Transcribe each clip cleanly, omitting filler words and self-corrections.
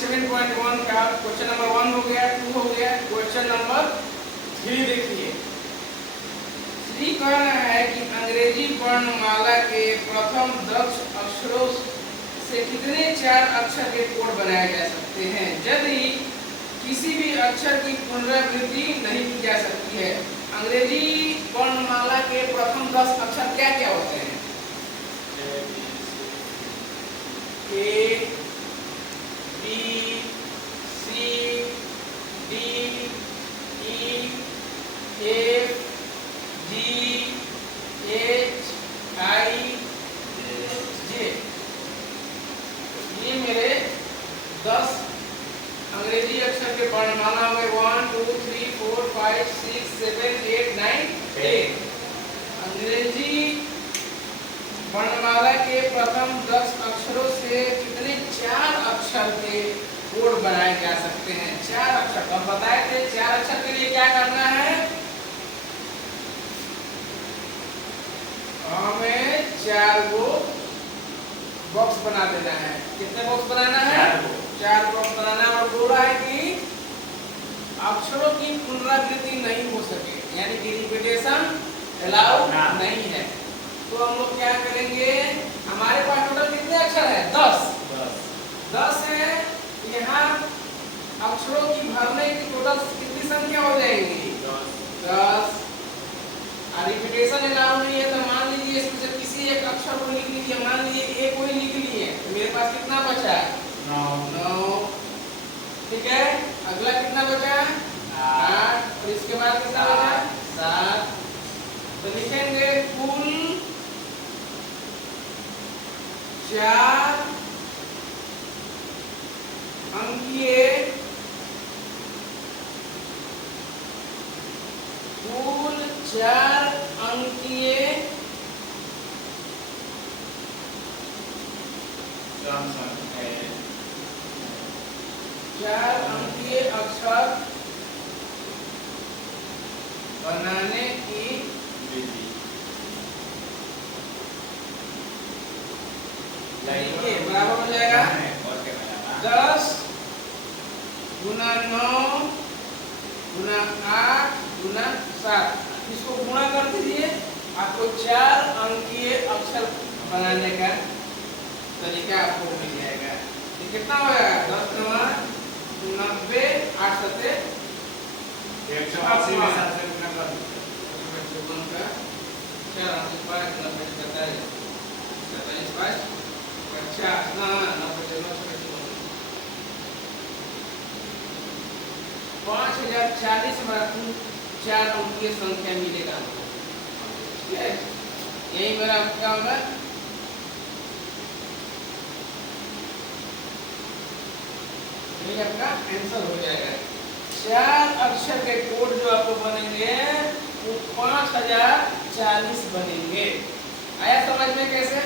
7.1 का question number 1 हो गया, 2 हो गया। क्वेश्चन नंबर 3 देखिए। श्री कह रहा है कि अंग्रेजी वर्णमाला के प्रथम 10 अक्षरों से कितने 4 अक्षर के कोड बनाए जा सकते हैं यदि किसी भी अक्षर की पुनरावृत्ति नहीं की जा सकती है। अंग्रेजी वर्णमाला के प्रथम 10 अक्षर क्या क्या होते हैं? ए, बी, सी, डी, ई, एफ, जी, एच, आई, जे। ये मेरे 10 अंग्रेजी अक्षर के वर्णमाला में 1 2 3 4 5 6 7 8 9 10। अंग्रेजी वर्णमाला के प्रथम 10 अक्षरों से कितने 4 अक्षर के कोड बनाए जा सकते हैं? 4 अक्षर। हम बताए थे 4 अक्षर के लिए क्या करना है, हमें 4 गो बॉक्स बना देना है। कितने बॉक्स बनाना है? 4 बॉक्स बनाना है। और बोला है कि अक्षरों की पुनरावृत्ति नहीं हो सके, यानी कि रिपीटेशन अलाउ नहीं है। तो हम लोग क्या करेंगे, हमारे पास टोटल कितने अक्षर है? 10 है। यहाँ अक्षरों की भरने की टोटल कितनी संख्या हो जाएगी? 10। और रिपीटेशन अलाउ नहीं है तो मान लीजिए इसमें से किसी एक अक्षर को लिख लीजिए। मान लीजिए ए को ही लिख लिए तो मेरे पास कितना बचा? 9। ठीक है। अगला कितना बचा? 8। और इसके बाद कितना बचा? 7। तो लिखेंगे कुल 4 अंकीय कुल 4 अंकीय अक्षर बनाने की विधि। बराबर हो जाएगा 10 गुना 9 गुना 8 गुना 7। इसको गुणा कर दीजिए, आपको 4 अंकीय अक्षर बनाने का तरीका आपको मिल जाएगा। ये कितना होगा? 10 9 90 8 7 180 में 7 से गुणा कर दीजिए। का 4 अंक 5 90 47 47 5 50 ना 90 5040 हमारा कुल 4 अंकीय संख्या मिलेगा। ठीक है, यही मेरा क्या होगा? यही आपका आंसर हो जाएगा। 4 अक्षर के कोड जो आपको बनेंगे वो 5040 बनेंगे। आया समझ में कैसे?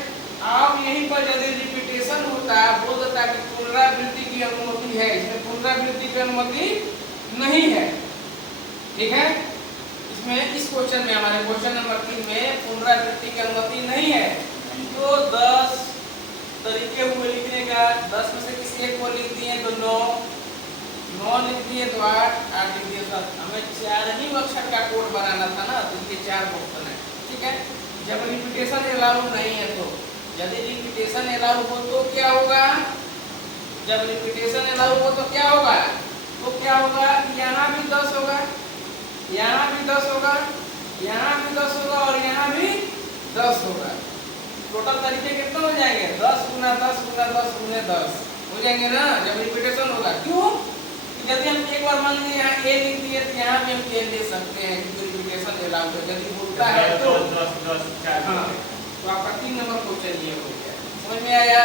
आप यहीं पर यदि रिपीटेशन होता बोल देता कि पुनरावृत्ति की अनुमति है, इसमें पुनरावृत्ति की अनुमति नहीं है। ठीक है, इसमें इस क्वेश्चन में हमारे क्वेश्चन नंबर 3 में पुनरावृत्ति की अनुमति नहीं है। तो 10 तरीके हुए लिखने का। 10 में से किसी एक को लिख दिए तो 9 लिख दिए तो 8 लिख दिए 7। हमें 4 ही अक्षर का कोड बनाना था ना, तो ये 4 बॉक्स बनाए। ठीक है, जब रिपीटेशन अलाउ नहीं है तो यदि रिपीटेशन अलाउ हो तो क्या होगा? जब रिपीटेशन अलाउ हो तो क्या होगा? यहाँ भी 10 होगा, यहाँ भी 10 होगा, यहाँ भी 10 होगा और यहाँ भी 10 होगा। टोटल तरीके कितने हो जाएंगे? 10 गुना 10 गुना 10 गुने 10 हो जाएंगे ना, जब रिपीटेशन होगा। क्यों? यदि हम एक बार मान लीजिए यहाँ ए लिख दिए तो यहाँ भी हम ए ले सकते हैं, क्योंकि रिपीटेशन अलाउ है। यदि होता है तो 10 हाँ, तो आपका 3 नंबर क्वेश्चन ये हो गया। समझ में आया?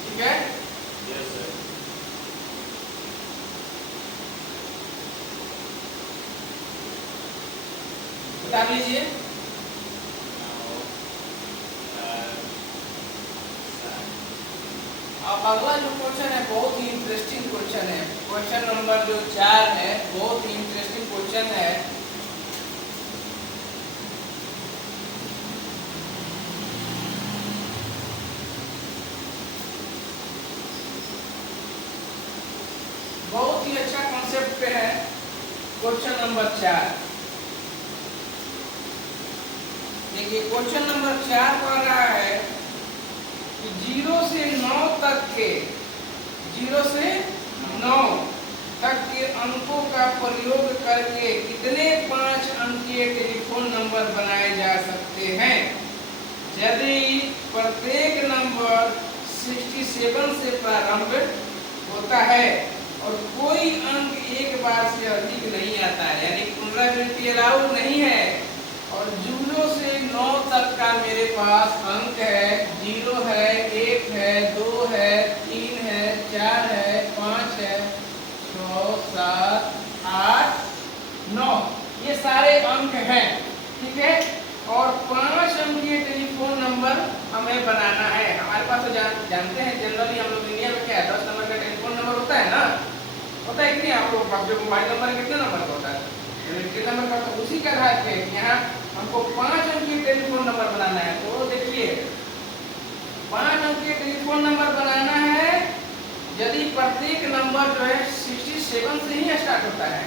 ठीक है, यस सर। बता लीजिए। अब अगला जो क्वेश्चन है बहुत ही इंटरेस्टिंग क्वेश्चन है। क्वेश्चन नंबर जो 4 है बहुत ही इंटरेस्टिंग क्वेश्चन है। कॉन्सेप्ट पे है। क्वेश्चन नंबर 4 देखिए, क्वेश्चन नंबर 4 कह रहा है कि 0 से 9 तक के 0 से 9 तक के अंकों का प्रयोग करके कितने 5 अंकीय टेलीफोन नंबर बनाए जा सकते हैं यदि प्रत्येक नंबर 67 से प्रारंभ होता है और कोई अंक एक बार से अधिक नहीं आता है, यानी पुनरावृत्ति अलाउ नहीं है। और 0 से 9 तक का मेरे पास अंक है, 0 है, 1 है, 2 है, 3 है, 4 है, 5 है, 6, 7, 8, 9, ये सारे अंक हैं, ठीक है। और 5 अंकीय टेलीफोन नंबर हमें बनाना है। हमारे पास तो जानते हैं जनरली हम लोग इंडिया में क्या है, 10 नंबर का टेलीफोन नंबर होता है ना, होता है कि नहीं? आप लोग जो मोबाइल नंबर कितने नंबर का होता है, कितने नंबर का, तो उसी का आधार पे यहाँ हमको 5 अंकीय टेलीफोन नंबर बनाना है। तो देखिए, 5 अंकीय टेलीफोन नंबर बनाना है यदि प्रत्येक नंबर जो है 67 से ही स्टार्ट होता है,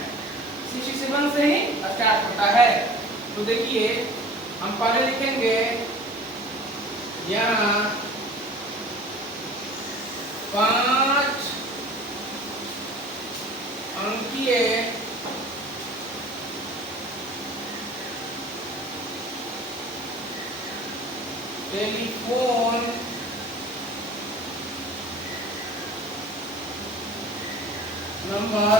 67 से ही स्टार्ट होता है। तो देखिए, हम पहले लिखेंगे यहाँ 5 अंकीय टेलीफोन नंबर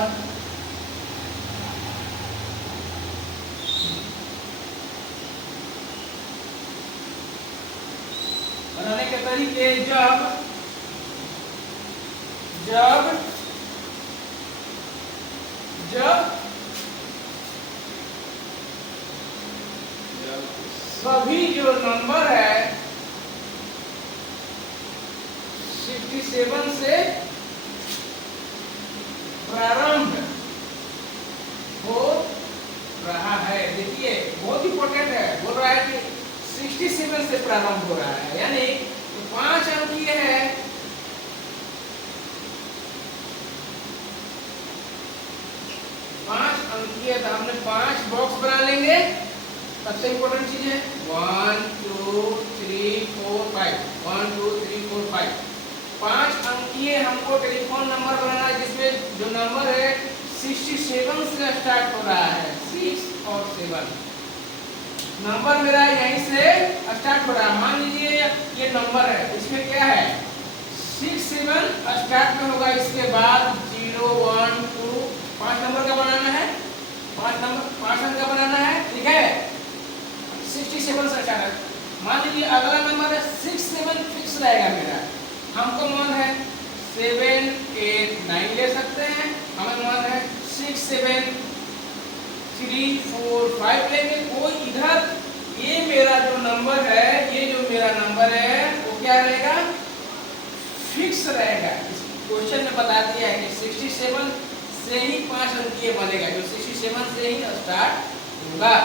बनाने के तरीके, जब सभी जो नंबर है 67 से प्रारंभ हो रहा है। देखिए, बहुत इंपॉर्टेंट है, बोल रहा है कि 67 से प्रारंभ हो रहा है, यानी 5 अंकीय है, 5 अंकीय, तो हमने 5 बॉक्स बना लेंगे। सबसे इंपॉर्टेंट चीज है 1 2 3 4 5, 1 2 3 4 5, 5 अंकीय हमको टेलीफोन नंबर बनाना है जिसमें जो नंबर है 67 से स्टार्ट हो रहा है। 6 और 7 नंबर मेरा यहीं से स्टार्ट हो रहा है। मान लीजिए ये नंबर है, इसमें क्या है 6 7 स्टार्ट में होगा, इसके बाद 0 1 2, 5 नंबर का बनाना है, 5 अंक का बनाना है, ठीक है। 67 से स्टार्ट है। मान लीजिए अगला नंबर है 6 7 फिक्स रहेगा मेरा, हमको मन है 7 8 9 ले सकते हैं, हमें मन है 6 7 3 4 5 लेंगे। कोई इधर ये मेरा जो नंबर है, ये जो मेरा नंबर है वो क्या रहेगा, फिक्स रहेगा। इस क्वेश्चन में बता दिया है कि 67 से ही 5 अंकीय बनेगा, जो 67 से ही स्टार्ट होगा।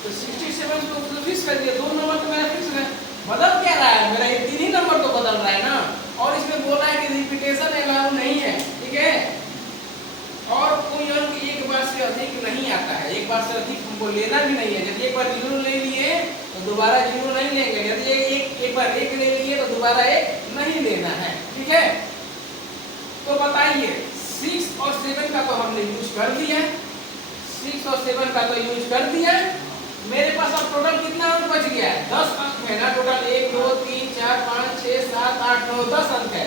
तो 67 को तो फिक्स कर दिया, 2 नंबर तो मेरा फिक्स है। बदल क्या रहा है मेरा, ये 3 ही नंबर तो बदल रहा है ना, और इसमें बोल रहा है कि रिपीटेशन अलाउ नहीं है, ठीक है। और कोई अंक एक बार से अधिक नहीं आता है, एक बार से अधिक हमको लेना भी नहीं है। यदि एक बार 0 ले लिए तो दोबारा 0 नहीं लेंगे, यदि एक बार 1 ले लिए तो दोबारा 1 नहीं लेना है, ठीक है। तो बताइए, 6 और 7 का तो हमने यूज कर दिया, 6 और 7 का तो यूज कर दिया। मेरे पास अब टोटल कितना अंक बच गया है, 10 अंक है ना टोटल, 1 2 3 4 5 6 7 8 9 10 अंक है।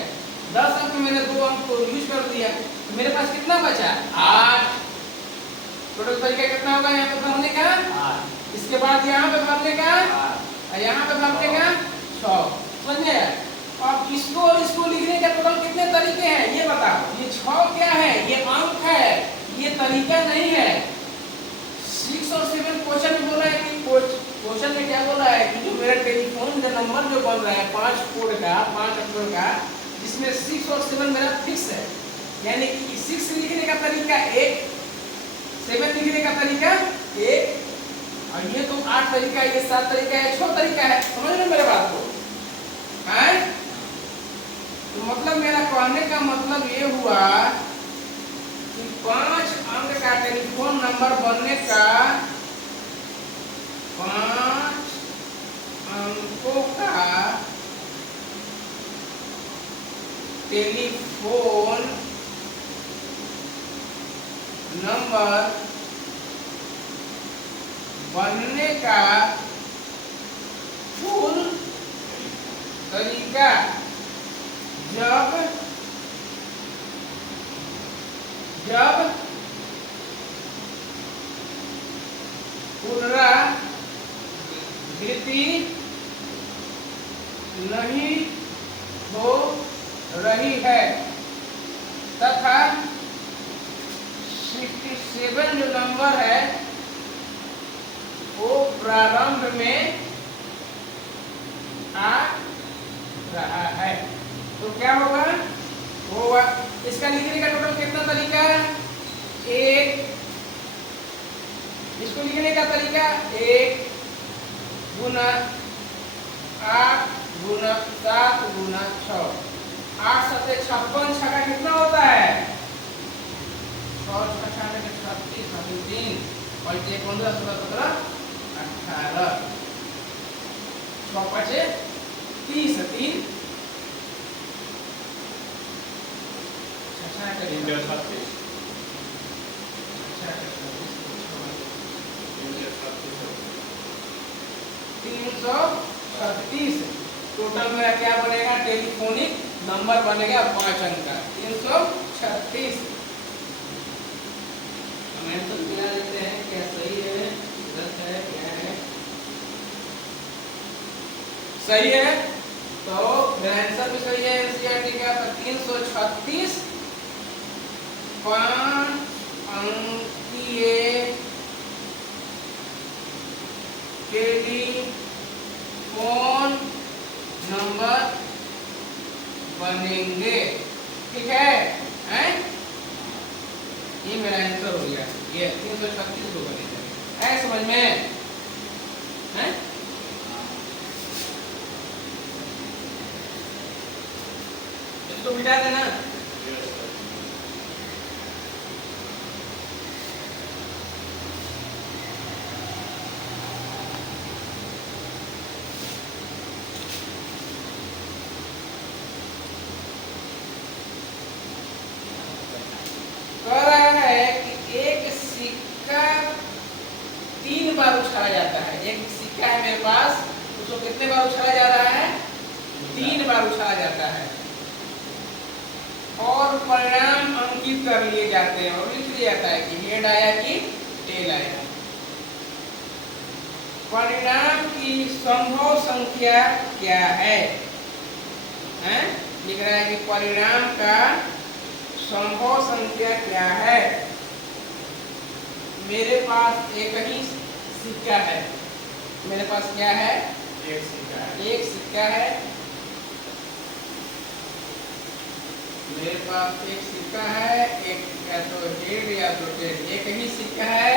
10 अंक में मैंने 2 अंक को यूज कर दिया, तो मेरे पास कितना बचा 8। टोटल तरीका कितना होगा यहाँ पे भरने का 8, इसके बाद यहाँ पे भरने का 8, यहाँ पे भरने का 6, समझे। अब इसको और इसको लिखने का टोटल कितने तरीके हैं ये बताओ। ये 6 क्या है, ये अंक है, ये तरीका नहीं है। 6 और 7 क्वेश्चन में बोला है कि क्वेश्चन में क्या बोला है कि जो मेरा टेलीफोन का नंबर जो बन रहा है 5 कोड का, 5 अक्षर का, जिसमें 6 और 7 मेरा फिक्स है, यानी कि 6 लिखने का तरीका एक, 7 लिखने का तरीका एक, और ये तो 8 तरीका, ये 7 तरीका है, 6 तरीका है। समझ रहे मेरे बात को? है तो मतलब मेरा कहने का मतलब ये हुआ कि 5 अंक का टेलीफोन नंबर बनने का 5 अंकों का टेलीफोन नंबर बनने का फुल तरीका जब पुनरावृत्ति नहीं हो रही है तथा 67 जो नंबर है वो प्रारंभ में आ रहा है, तो क्या होगा? होगा इसका लिखने का टोटल कितना तरीका? एक। इसको लिखने का तरीका 1 गुना 8 गुना 7 गुना 6। 8 7 56 छका कितना होता है? 6 छका 36 3 और 1 15 16 17 18 6 5 30 3 336 टोटल मेरा क्या बनेगा? टेलीफोनिक नंबर बनेगा 5 अंक का 336। तो मिला लेते हैं क्या सही है गलत है क्या है? सही है, तो मेरा आंसर भी सही है एनसीईआरटी का। 336 5 अंकीय टेलीफोन नंबर बनेंगे। ठीक है, हैं? ये मेरा आंसर हो गया। ये 336 को बनेगा। है समझ में? हैं? इसको मिटा देना। कह रहा है कि एक सिक्का 3 बार उछाला जाता है। एक सिक्का है मेरे पास, उसको कितने बार उछाला जा रहा है? 3 बार उछाला जाता है और परिणाम अंकित कर लिए जाते हैं और लिख दिया जाता है कि हेड आया कि टेल आया। परिणाम की संभव संख्या क्या है? हैं? लिख रहा है कि परिणाम का संभव संख्या क्या है? मेरे पास एक ही सिक्का है। मेरे पास क्या है? एक सिक्का है। एक सिक्का है। मेरे पास एक सिक्का है। एक या तो हेड या तो टेल, एक ही सिक्का है।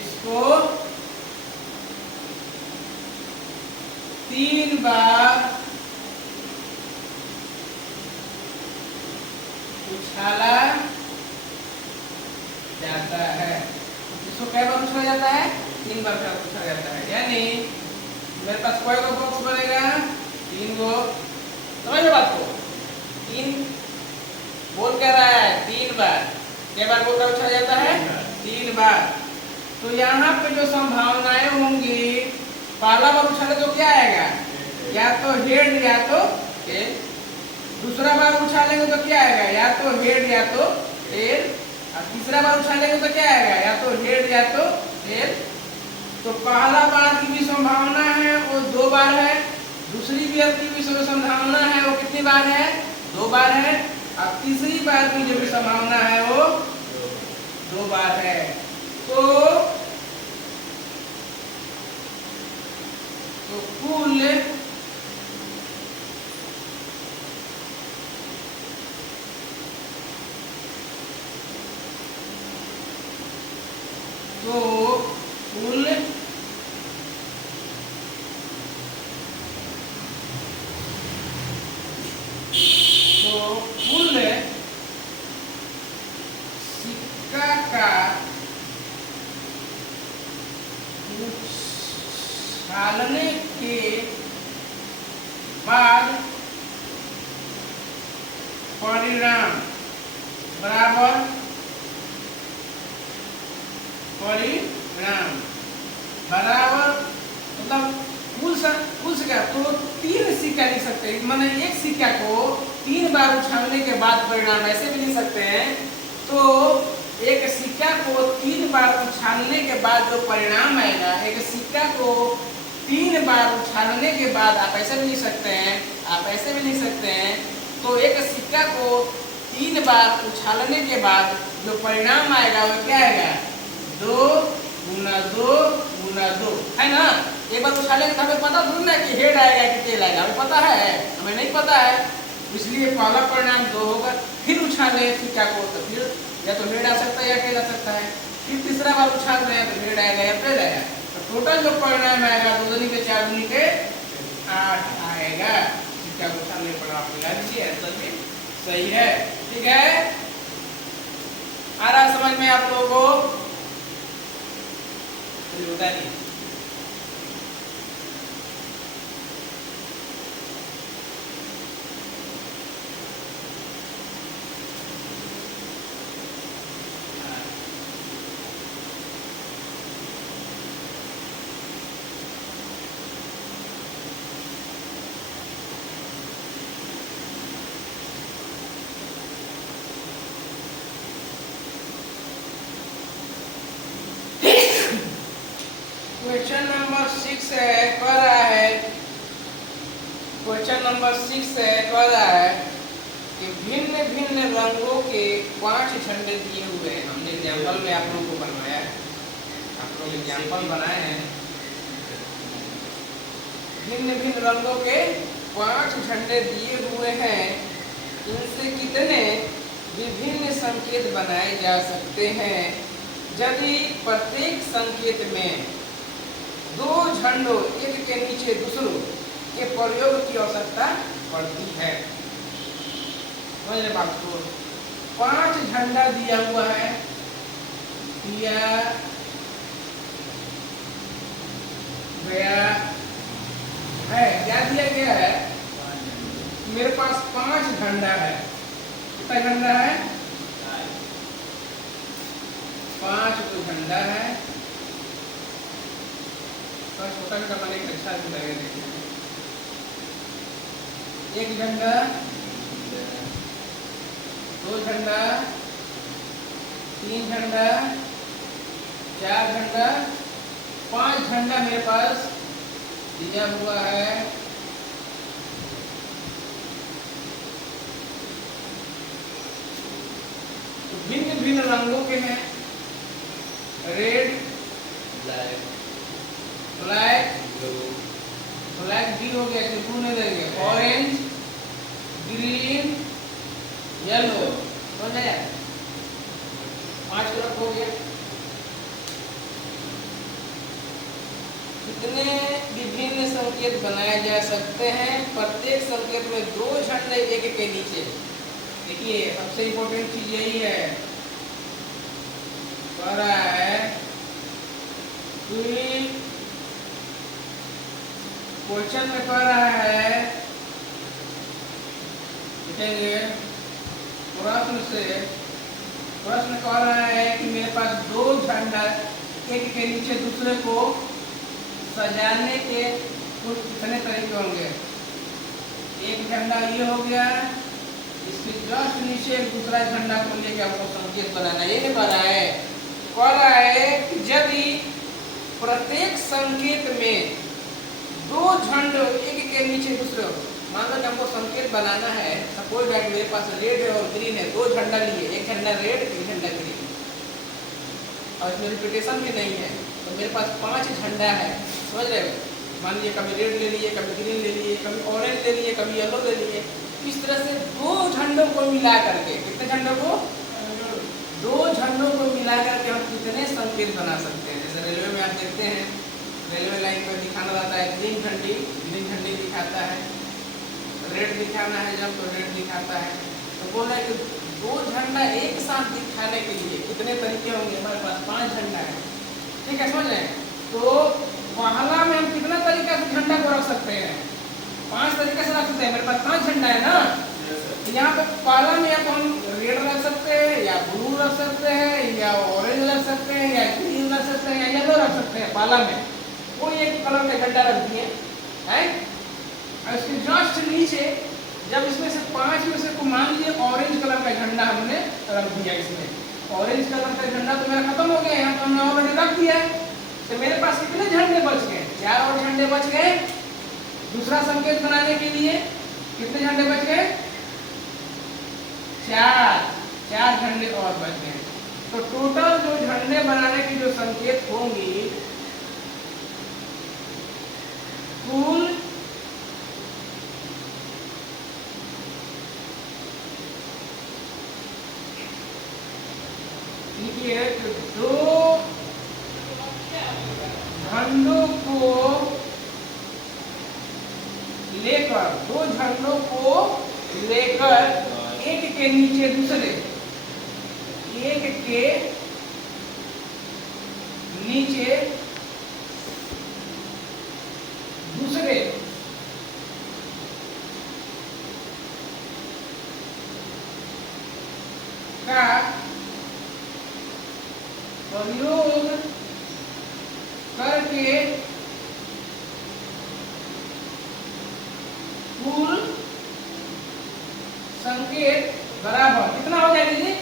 इसको 3 बार उछाला जाता है। इसको क्या बार उछाला जाता है? 3 बार उछाला जाता है। यानी मेरे पास कोई को बॉक्स बनेगा? 3 गो। समझ बात को? 3 बोल क्या रहा है? 3 बार। क्या बार बोल उछाला जाता है? 3 बार। तो यहाँ पे जो संभावनाएं होंगी, पहला बार उछाले तो क्या आएगा? या तो हेड या तो टेल। दूसरा बार उछालेंगे तो क्या आएगा? या तो हेड या तो टेल। और तीसरा बार उछालेंगे तो क्या आएगा? या तो हेड या तो टेल। तो पहला बार की भी संभावना है वो 2 बार है। दूसरी बार की भी संभावना है वो कितनी बार है? 2 बार है। और तीसरी बार की जो भी संभावना है वो 2 बार है। तो कुल तो कुल सिक्का का उछालने के बाद परिणाम बराबर परिणाम बराबर मतलब कुल सिक्का तो 3 सिक्का लिख सकते हैं, माने एक सिक्का को 3 बार उछालने के बाद परिणाम ऐसे भी लिख सकते हैं। तो एक सिक्का को 3 बार उछालने के बाद जो परिणाम आएगा, एक सिक्का को 3 बार उछालने के बाद आप ऐसे भी लिख सकते हैं, आप ऐसे भी लिख सकते हैं। तो एक सिक्का को 3 बार उछालने के बाद जो परिणाम आएगा वो क्या आएगा? 2 गुना 2 गुना 2, है ना। एक बार उछालेंगे तो हमें पता थोड़ी ना कि हेड आएगा कि टेल आएगा, हमें पता है? हमें नहीं पता है, इसलिए पहला परिणाम 2 होगा। फिर उछाले सिक्का को तो फिर या तो हेड आ सकता है या टेल आ सकता है। फिर तीसरा बार उछाल रहे हैं तो हेड आएगा या टेल आएगा। तो टोटल जो परिणाम आएगा 2 दूनी के 4 दूनी के 8 आएगा। सिक्का को उछालने पर आप मिला दीजिए, आंसर भी सही है। ठीक है, आ रहा समझ में आप लोगों को? बताइए। क्वेश्चन नंबर 6 है, कह रहा है, क्वेश्चन नंबर 6 है, कह रहा है कि भिन्न भिन्न रंगों के 5 झंडे दिए हुए हैं। हमने एग्जाम्पल में आप लोगों को बनवाया है, आप लोग एग्जाम्पल बनाए हैं। भिन्न भिन्न रंगों के 5 झंडे दिए हुए हैं, इनसे कितने विभिन्न संकेत बनाए जा सकते हैं यदि प्रत्येक संकेत में 2 झंडों एक के नीचे दूसरों के प्रयोग की आवश्यकता पड़ती है। समझ बात को? 5 झंडा दिया हुआ है, दिया गया है, क्या दिया गया है? मेरे पास 5 झंडा है। कितना झंडा है? 5 तो झंडा है। छोटा का मैंने एक अच्छा भी लगे देखने में। एक झंडा, 2 झंडा, 3 झंडा, 4 झंडा, 5 झंडा मेरे पास दिया हुआ है। तो भिन्न भिन्न रंगों के हैं, रेड, ब्लैक, ब्लैक भी हो गया, ब्लू नहीं देंगे, ऑरेंज, ग्रीन, येलो, समझ आया? 5 तरफ हो गया। कितने विभिन्न संकेत बनाए जा सकते हैं? प्रत्येक संकेत में 2 झंडे एक के नीचे। देखिए सबसे इम्पोर्टेंट चीज यही है, कह रहा है क्वेश्चन में कह रहा है, देखेंगे प्रश्न कह रहा है कि मेरे पास 2 झंडा एक के नीचे दूसरे को सजाने के कुल कितने तरीके होंगे? एक झंडा ये हो गया, इसके जस्ट नीचे दूसरा झंडा को लेकर हमको संकेत बनाना, ये नहीं बना है। कह रहा है कि यदि प्रत्येक संकेत में 2 झंडे एक के नीचे दूसरे, मान लो कि हमको संकेत बनाना है, सपोज दैट मेरे पास रेड और ग्रीन है, 2 झंडा लिए, एक झंडा रेड एक झंडा ग्रीन, और इसमें रिपीटेशन भी नहीं है, तो मेरे पास 5 झंडा है। समझ रहे हो? मान लीजिए कभी रेड ले लिए, कभी ग्रीन ले लिए, कभी ऑरेंज ले लिए, कभी येलो ले लिए। इस तरह से 2 झंडों को मिला करके, कितने झंडों को? 2 झंडों को मिलाकर के हम कितने संकेत बना सकते हैं। जैसे रेलवे में आप देखते हैं, रेलवे लाइन पर दिखाना रहता है ग्रीन झंडी दिखाता है, रेड दिखाना है जब तो रेड दिखाता है। तो बोल रहे हैं कि दो झंडा एक साथ दिखाने के लिए कितने तरीके होंगे, हमारे पास 5 झंडा है, ठीक है, समझ रहे हैं। तो पहला में हम कितना तरीका से झंडा को रख सकते हैं, 5 तरीके से रख सकते हैं। मेरे पास 5 झंडा है ना, यहाँ पे पहला में या तो हम रेड रख सकते हैं, या ब्लू रख सकते हैं, या ऑरेंज रख सकते हैं, या ग्रीन रख सकते हैं, या येलो रख सकते हैं। पहला में कोई एक कलर का झंडा रख दिए हैं, और इसके जस्ट नीचे जब इसमें से 5 में से को मान लीजिए ऑरेंज कलर का झंडा हमने रख दिया, इसमें ऑरेंज कलर का झंडा तो मेरा खत्म हो गया, यहाँ तो हमने ऑलरेडी रख दिया है। तो मेरे पास कितने झंडे बच गए, 4 और झंडे बच गए। दूसरा संकेत बनाने के लिए कितने झंडे बच गए, 4 झंडे और बच गए। तो टोटल जो झंडे बनाने की जो संकेत होंगी, कुल दो झंडों को लेकर एक के नीचे दूसरे, एक के नीचे दूसरे का प्रयोग करके कुल संकेत बराबर कितना हो जाएगा जी।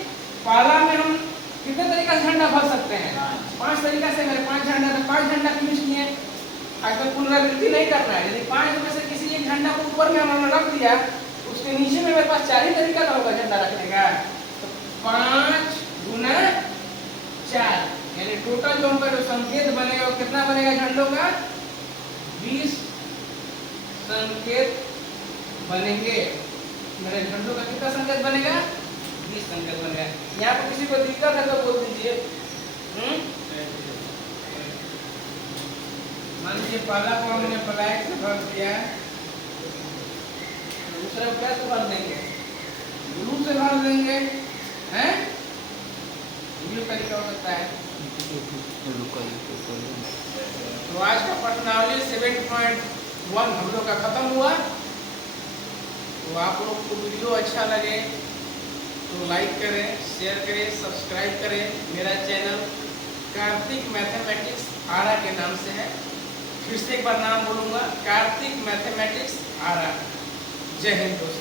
पहला में हम कितने तरीका से झंडा भर सकते हैं, 5 तरीका से। मेरे 5 झंडा, 5 झंडा यूज किए। अगर पुनरावृत्ति नहीं करना है, यदि 5 में से किसी एक झंडा को ऊपर में हमने रख दिया, उसके नीचे में मेरे पास 4 ही तरीका का होगा झंडा रखने का। तो 5 गुना 4 यानी टोटल जो हमका जो संकेत बनेगा वो कितना बनेगा झंडों का, 20 संकेत बनेंगे। मेरे झंडों का कितना संकेत बनेगा, 20 संकेत बनेगा। यहाँ पर किसी को दिक्कत है तो बोल दीजिए। मान लीजिए पहला को हमने ब्लैक से भर दिया, दूसरा क्या से भर देंगे, ब्लू से भर देंगे, हैं? ये तरीका हो सकता है। तो आज का प्रश्नावली 7.1 हम लोग का खत्म हुआ। तो आप लोग को वीडियो अच्छा लगे तो लाइक करें, शेयर करें, सब्सक्राइब करें। मेरा चैनल कार्तिक मैथमेटिक्स आरा के नाम से है। फिर से एक बार नाम बोलूँगा, कार्तिक मैथमेटिक्स आरा। जय हिंद दोस्तों।